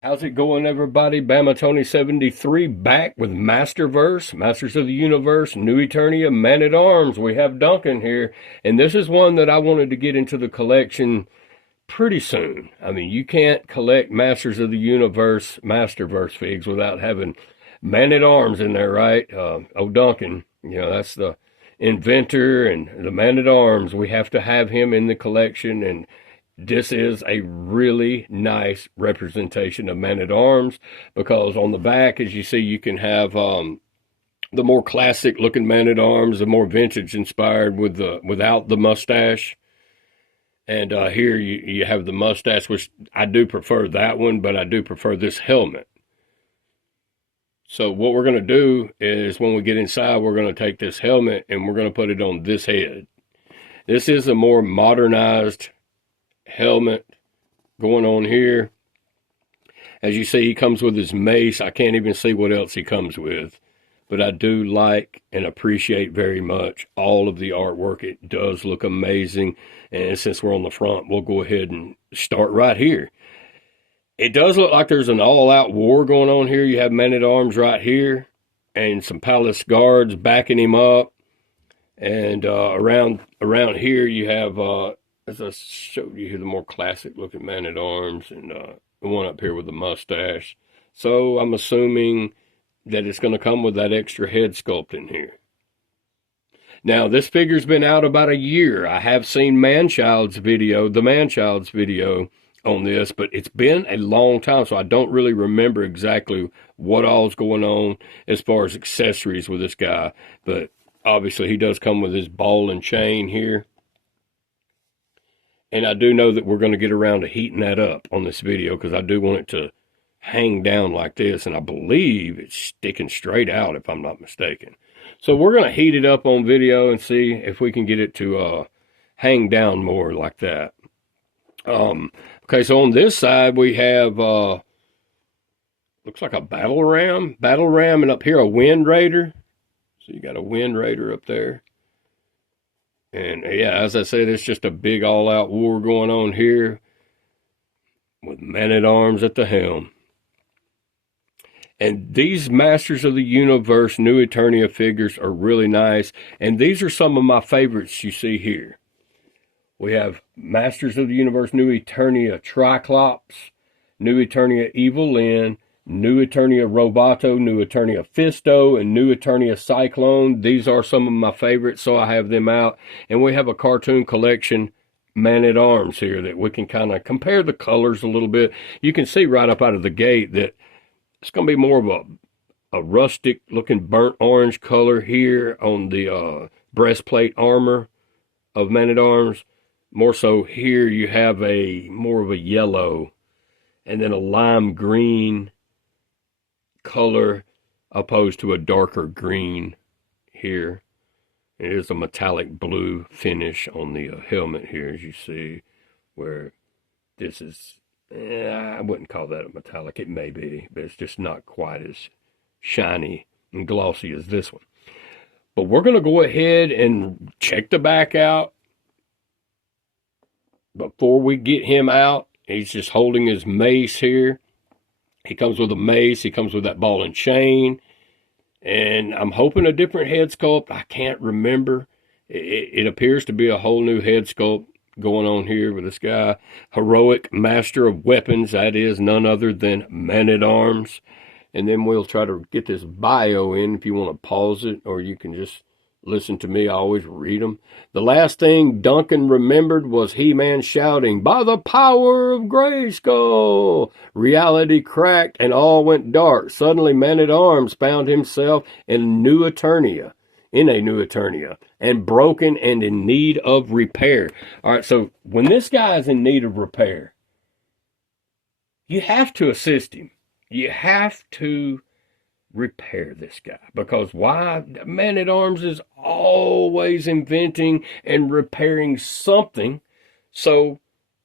How's it going, everybody? Bama Tony 73 back with Masterverse, Masters of the Universe, New Eternia, Man at Arms. We have Duncan here, and this is one that I wanted to get into the collection pretty soon. I mean, you can't collect Masters of the Universe, Masterverse figs without having Man at Arms in there, right? Duncan, that's the inventor and the Man at Arms. We have to have him in the collection, and this is a really nice representation of Man at Arms because on the back, as you see, you can have the more classic looking Man at Arms, the more vintage inspired without the mustache. And here you have the mustache, which I do prefer that one, but I do prefer this helmet. So what we're going to do is when we get inside, we're going to take this helmet and we're going to put it on this head. This is a more modernized helmet going on here. As you see, he comes with his mace. I can't even see what else he comes with, but I do like and appreciate very much all of the artwork. It does look amazing, and since we're on the front, we'll go ahead and start right here. It does look like there's an all-out war going on here. You have Men at Arms right here and some palace guards backing him up, and around here you have as I showed you here, the more classic looking Man at Arms, and the one up here with the mustache. So I'm assuming that it's going to come with that extra head sculpt in here. Now, this figure's been out about a year. I have seen the Man-Child's video on this, but it's been a long time, so I don't really remember exactly what all's going on as far as accessories with this guy. But obviously, he does come with his ball and chain here. And I do know that we're going to get around to heating that up on this video because I do want it to hang down like this. And I believe it's sticking straight out if I'm not mistaken. So we're going to heat it up on video and see if we can get it to hang down more like that. Okay, so on this side we have, looks like a battle ram, and up here a Wind Raider. So you got a Wind Raider up there. And yeah, as I said, it's just a big all-out war going on here with Man at Arms at the helm. And these Masters of the Universe New Eternia figures are really nice. And these are some of my favorites you see here. We have Masters of the Universe New Eternia Triclops, New Eternia Evil Lyn, New Eternia Roboto, New Eternia Fisto, and New Eternia Cyclone. These are some of my favorites, so I have them out. And we have a cartoon collection Man at Arms here that we can kind of compare the colors a little bit. You can see right up out of the gate that it's going to be more of a rustic looking burnt orange color here on the breastplate armor of Man at Arms. More so here you have more of a yellow and then a lime green color opposed to a darker green here. It is a metallic blue finish on the helmet here, as you see, where this is, I wouldn't call that a metallic. It may be, but it's just not quite as shiny and glossy as this one. But we're going to go ahead and check the back out. Before we get him out, he's just holding his mace here. He comes with a mace. He comes with that ball and chain. And I'm hoping a different head sculpt. I can't remember. It appears to be a whole new head sculpt going on here with this guy. Heroic Master of Weapons. That is none other than Man at Arms. And then we'll try to get this bio in if you want to pause it, or you can just listen to me. I always read them. The last thing Duncan remembered was He-Man shouting, "By the power of Grayskull!" Reality cracked and all went dark. Suddenly Man at Arms found himself in a new Eternia, and broken and in need of repair. All right, so when this guy is in need of repair, you have to assist him. You have to repair this guy, because why? Man at Arms is always inventing and repairing something, so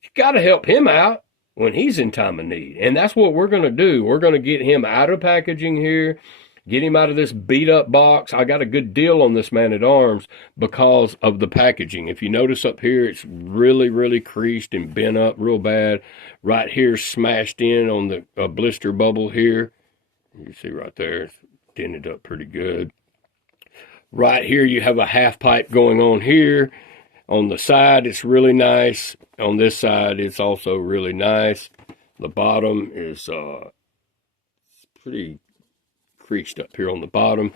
you got to help him out when he's in time of need. And that's what we're going to do. We're going to get him out of packaging here, Get him out of this beat up box. I got a good deal on this Man-at-Arms because of the packaging. If you notice up here, it's really, really creased and bent up real bad. Right here, smashed in on the blister bubble here. You see right there, it's dented up pretty good. Right here, you have a half pipe going on here. On the side, it's really nice. On this side, it's also really nice. The bottom is pretty creased up here on the bottom.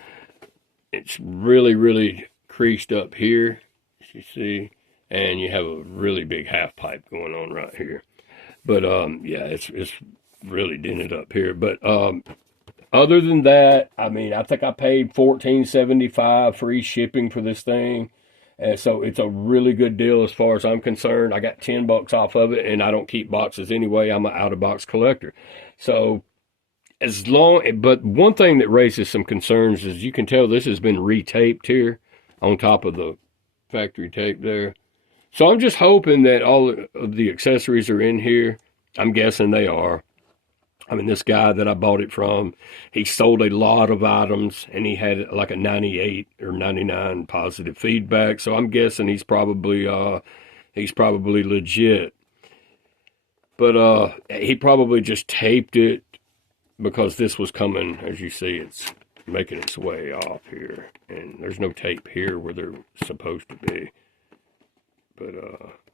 It's really, really creased up here, as you see, and you have a really big half pipe going on right here. But yeah, it's really dented up here. But other than that, I mean, I think I paid $14.75 free shipping for this thing. And so it's a really good deal as far as I'm concerned. I got $10 off of it, and I don't keep boxes anyway. I'm an out-of-box collector. So but one thing that raises some concerns is you can tell this has been retaped here on top of the factory tape there. So I'm just hoping that all of the accessories are in here. I'm guessing they are. I mean, this guy that I bought it from, he sold a lot of items, and he had like a 98 or 99 positive feedback. So I'm guessing he's probably legit. But he probably just taped it, because this was coming, as you see, it's making its way off here. And there's no tape here where they're supposed to be. But,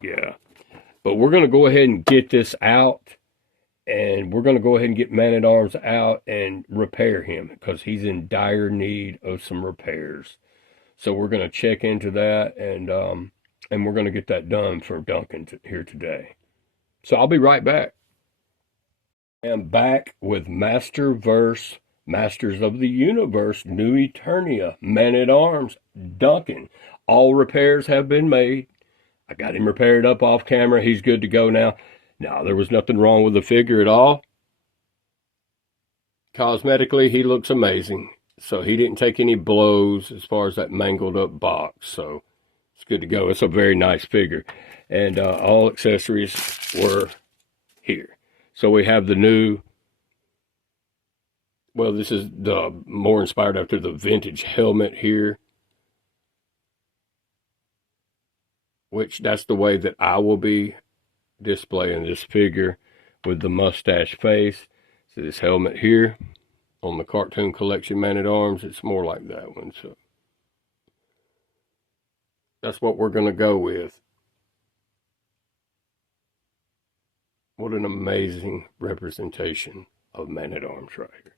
yeah. But we're going to go ahead and get this out. And we're going to go ahead and get Man-at-Arms out and repair him, because he's in dire need of some repairs. So we're going to check into that, and we're going to get that done for Duncan here today. So I'll be right back. I'm back with Masterverse, Masters of the Universe, New Eternia, Man-at-Arms, Duncan. All repairs have been made. I got him repaired up off camera. He's good to go now. Now, there was nothing wrong with the figure at all. Cosmetically, he looks amazing. So he didn't take any blows as far as that mangled up box. So it's good to go. It's a very nice figure. And all accessories were here. So we have the new, well, this is the more inspired after the vintage helmet here, which that's the way that I will be displaying this figure, with the mustache face. So this helmet here on the Cartoon Collection Man-at-Arms, it's more like that one. So that's what we're going to go with. What an amazing representation of Man-at-Arms right here.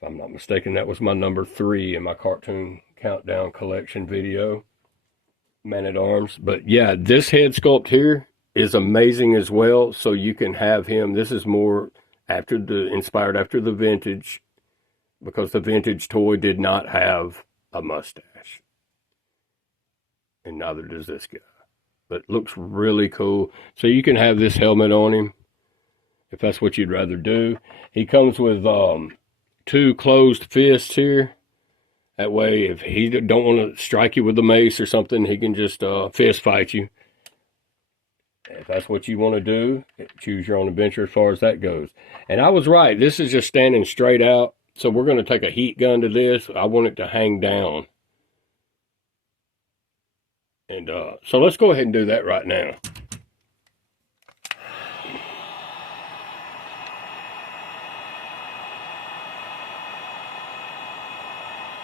If I'm not mistaken, that was my number 3 in my Cartoon Countdown Collection video, Man-at-Arms. But yeah, this head sculpt here is amazing as well. So you can have him. This is more inspired after the vintage, because the vintage toy did not have a mustache. And neither does this guy. But looks really cool. So you can have this helmet on him if that's what you'd rather do. He comes with 2 closed fists here. That way, if he don't want to strike you with a mace or something, he can just fist fight you. If that's what you want to do, choose your own adventure as far as that goes. And I was right. This is just standing straight out. So we're going to take a heat gun to this. I want it to hang down. And so let's go ahead and do that right now.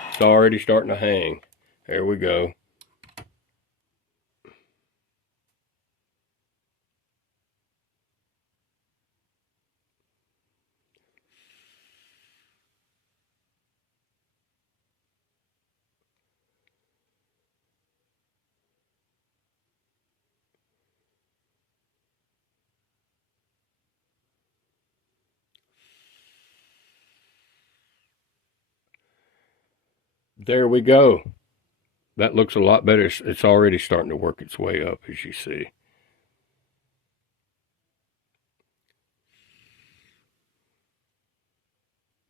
It's already starting to hang. There we go. There we go. That looks a lot better. It's already starting to work its way up, as you see.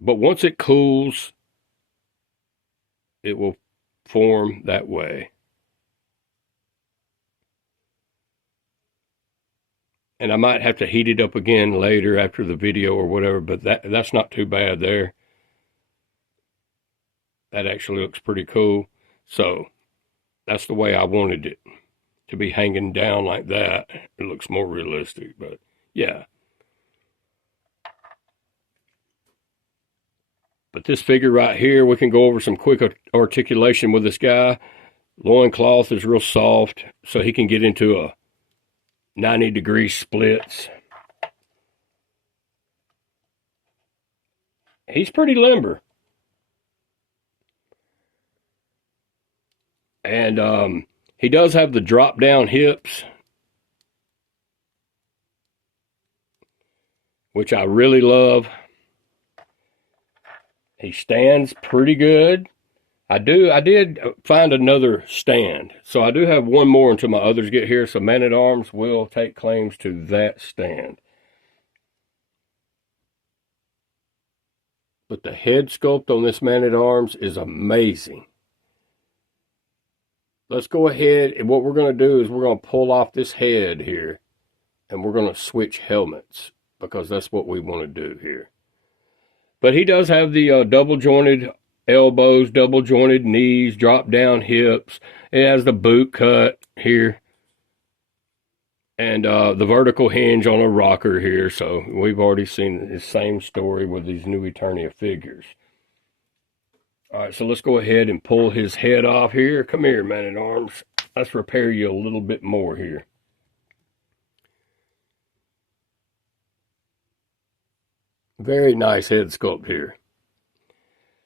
But once it cools, it will form that way. And I might have to heat it up again later after the video or whatever, but that's not too bad there. That actually looks pretty cool. So that's the way I wanted it to be, hanging down like that. It looks more realistic, but yeah. But this figure right here, we can go over some quick articulation with this guy. Loincloth is real soft, so he can get into a 90-degree splits. He's pretty limber. And he does have the drop-down hips, which I really love. He stands pretty good. I did find another stand. So I do have one more until my others get here. So Man-at-Arms will take claims to that stand. But the head sculpt on this Man-at-Arms is amazing. Let's go ahead, and what we're going to do is we're going to pull off this head here. And we're going to switch helmets, because that's what we want to do here. But he does have the double jointed elbows, double jointed knees, drop down hips. It has the boot cut here. And the vertical hinge on a rocker here. So we've already seen the same story with these new Eternia figures. All right, so let's go ahead and pull his head off here. Come here, Man-at-Arms. Let's repair you a little bit more here. Very nice head sculpt here.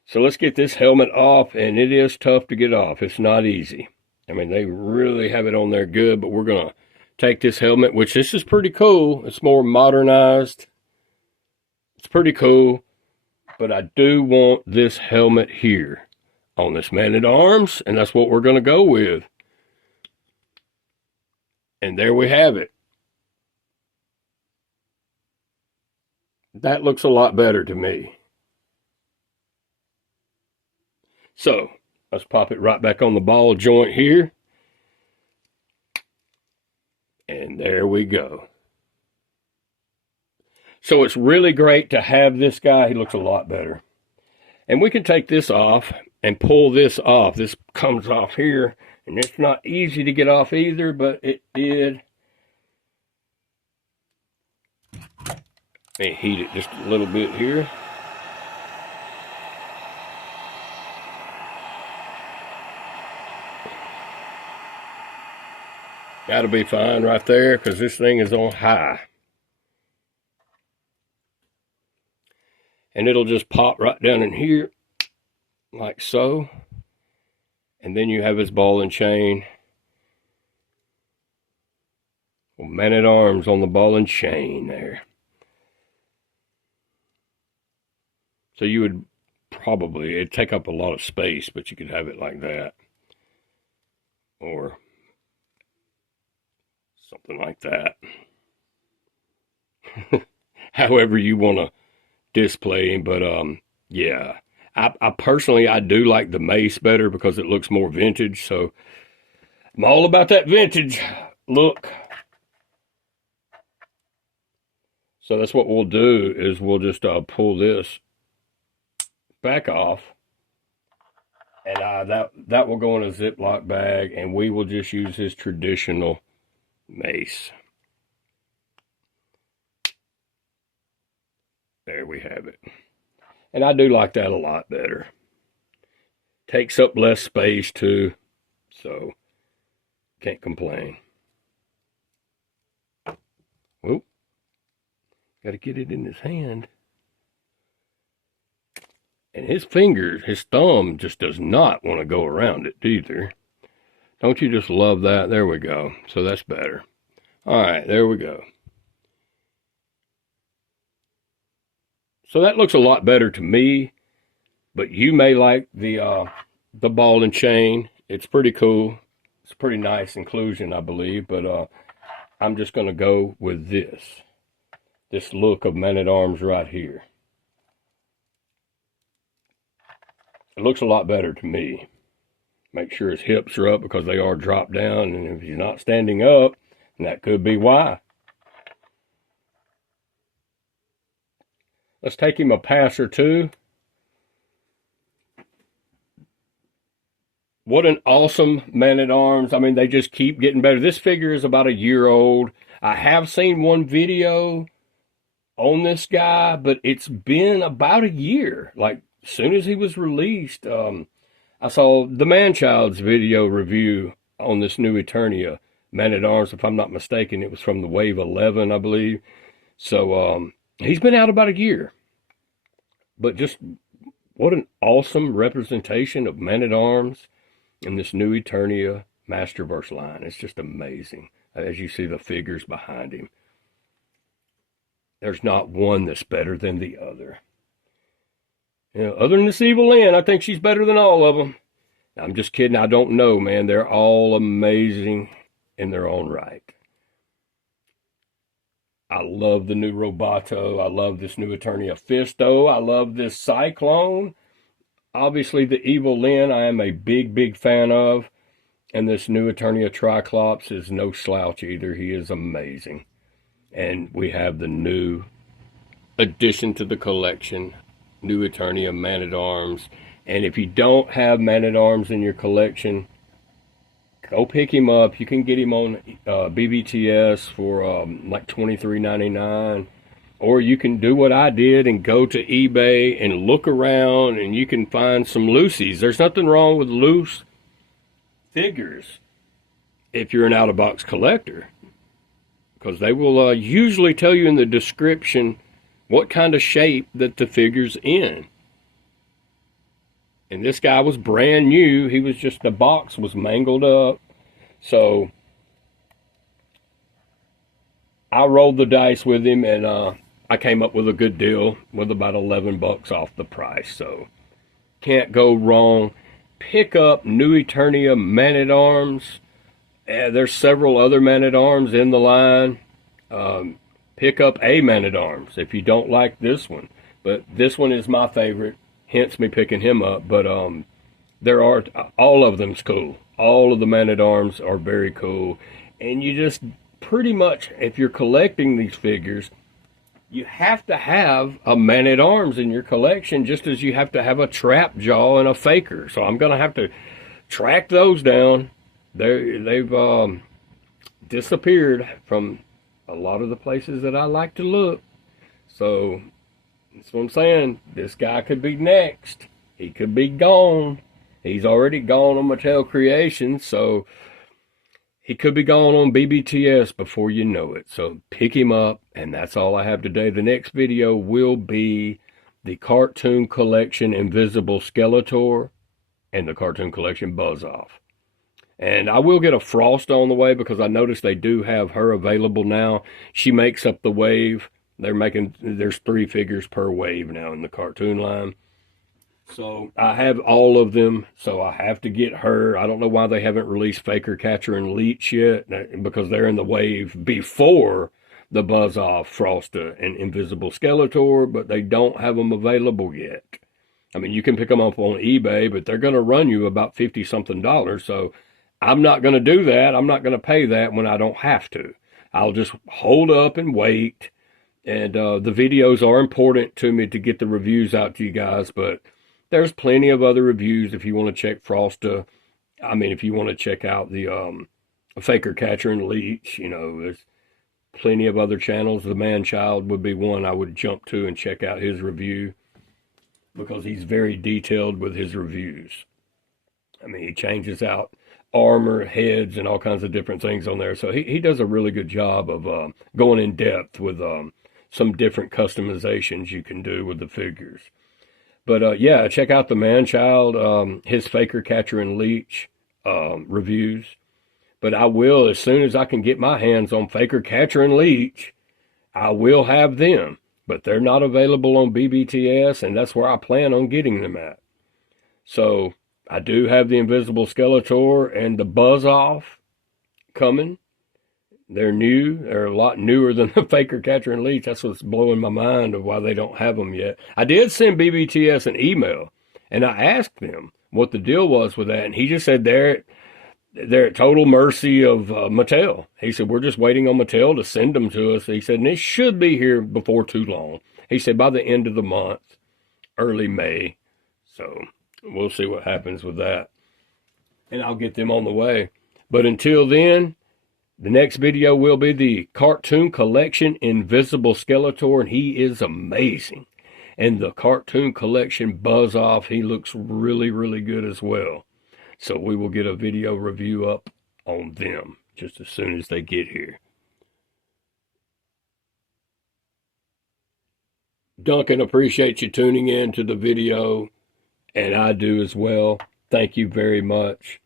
So let's get this helmet off, and it is tough to get off. It's not easy. I mean, they really have it on there good, but we're going to take this helmet, which this is pretty cool. It's more modernized. It's pretty cool, but I do want this helmet here on this Man-at-Arms, and that's what we're going to go with. And there we have it. That looks a lot better to me. So, let's pop it right back on the ball joint here. And there we go. So it's really great to have this guy. He looks a lot better. And we can take this off and pull this off. This comes off here. And it's not easy to get off either, but it did. Let me heat it just a little bit here. That'll be fine right there, because this thing is on high. And it'll just pop right down in here, like so. And then you have his ball and chain. Well, Man-at-Arms on the ball and chain there. So you would probably, it'd take up a lot of space, but you could have it like that. Or something like that. However you want to display him, but yeah. I personally, I do like the mace better because it looks more vintage, so I'm all about that vintage look. So that's what we'll do, is we'll just pull this back off, and that will go in a Ziploc bag, and we will just use his traditional mace. There we have it. And I do like that a lot better. Takes up less space too, so can't complain. Oop. Got to get it in his hand. And his fingers, his thumb just does not want to go around it either. Don't you just love that? There we go. So that's better. All right, there we go. So that looks a lot better to me, but you may like the ball and chain. It's pretty cool. It's a pretty nice inclusion, I believe, but I'm just going to go with this look of Man-at-Arms right here. It looks a lot better to me. Make sure his hips are up, because they are dropped down, and if he's not standing up, and that could be why. Let's take him a pass or two. What an awesome Man-at-Arms. I mean, they just keep getting better. This figure is about a year old. I have seen one video on this guy, but it's been about a year. Like, as soon as he was released, I saw the Man-Child's video review on this new Eternia Man-at-Arms. If I'm not mistaken, it was from the Wave 11, I believe. So he's been out about a year. But just what an awesome representation of Man-at-Arms in this new Eternia Masterverse line. It's just amazing. As you see the figures behind him, there's not one that's better than the other. You know, other than this Evil Lynn, I think she's better than all of them. I'm just kidding. I don't know, man. They're all amazing in their own right. I love the new Roboto. I love this new Eternia Fisto. I love this Cyclone. Obviously, the Evil Lynn I am a big, big fan of. And this new Eternia Triclops is no slouch either. He is amazing. And we have the new addition to the collection, new Eternia Man-at-Arms. And if you don't have Man-at-Arms in your collection, go pick him up. You can get him on BBTS for like $23.99. Or you can do what I did and go to eBay and look around, and you can find some loosies. There's nothing wrong with loose figures if you're an out-of-box collector, because they will usually tell you in the description what kind of shape that the figure's in. And this guy was brand new. He was just, the box was mangled up. So I rolled the dice with him, and I came up with a good deal with about $11 off the price. So can't go wrong. Pick up new Eternia Man-at-Arms. There's several other Man-at-Arms in the line. Pick up a Man-at-Arms if you don't like this one. But this one is my favorite, hence me picking him up. But there are, all of them's cool. All of the Man-at-Arms are very cool. And you just pretty much, if you're collecting these figures, you have to have a Man-at-Arms in your collection, just as you have to have a Trap Jaw and a Faker. So I'm going to have to track those down. They've disappeared from a lot of the places that I like to look. So that's what I'm saying. This guy could be next. He could be gone. He's already gone on Mattel Creations, so he could be gone on BBTS before you know it. So pick him up, and that's all I have today. The next video will be the Cartoon Collection Invisible Skeletor and the Cartoon Collection Buzz-Off. And I will get a Frost on the way, because I noticed they do have her available now. She makes up the wave. There's 3 figures per wave now in the cartoon line. So I have all of them, so I have to get her. I don't know why they haven't released Faker, Catcher, and Leech yet, because they're in the wave before the Buzz-Off, Frosta, and Invisible Skeletor, but they don't have them available yet. I mean, you can pick them up on eBay, but they're going to run you about $50-something, so I'm not going to do that. I'm not going to pay that when I don't have to. I'll just hold up and wait, and the videos are important to me to get the reviews out to you guys, but there's plenty of other reviews if you want to check Frosta. I mean, if you want to check out the Faker, Catcher, and Leech, you know, there's plenty of other channels. The Man-Child would be one I would jump to and check out his review, because he's very detailed with his reviews. I mean, he changes out armor, heads, and all kinds of different things on there. So he does a really good job of going in depth with some different customizations you can do with the figures. But yeah, check out the Man-Child, his Faker, Catcher, and Leech reviews. But I will, as soon as I can get my hands on Faker, Catcher, and Leech, I will have them. But they're not available on BBTS, and that's where I plan on getting them at. So I do have the Invisible Skeletor and the Buzz-Off coming. They're new. They're a lot newer than the Faker, Catcher, and Leech. That's what's blowing my mind of why they don't have them yet. I did send BBTS an email, and I asked them what the deal was with that, and he just said they're at total mercy of Mattel. He said, we're just waiting on Mattel to send them to us. He said, and it should be here before too long. He said by the end of the month, early May. So we'll see what happens with that. and I'll get them on the way. But until then, the next video will be the Cartoon Collection Invisible Skeletor, and he is amazing. And the Cartoon Collection Buzz Off, he looks really, really good as well. So we will get a video review up on them just as soon as they get here. Duncan, appreciate you tuning in to the video, and I do as well. Thank you very much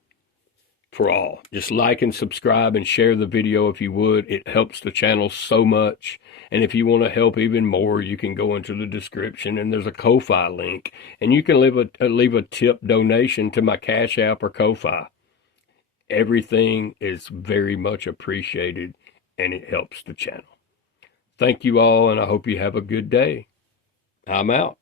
for all. Just like and subscribe and share the video if you would. It helps the channel so much. And if you want to help even more, you can go into the description and there's a Ko-Fi link, and you can leave a tip donation to my Cash App or Ko-Fi. Everything is very much appreciated, and it helps the channel. Thank you all, and I hope you have a good day. I'm out.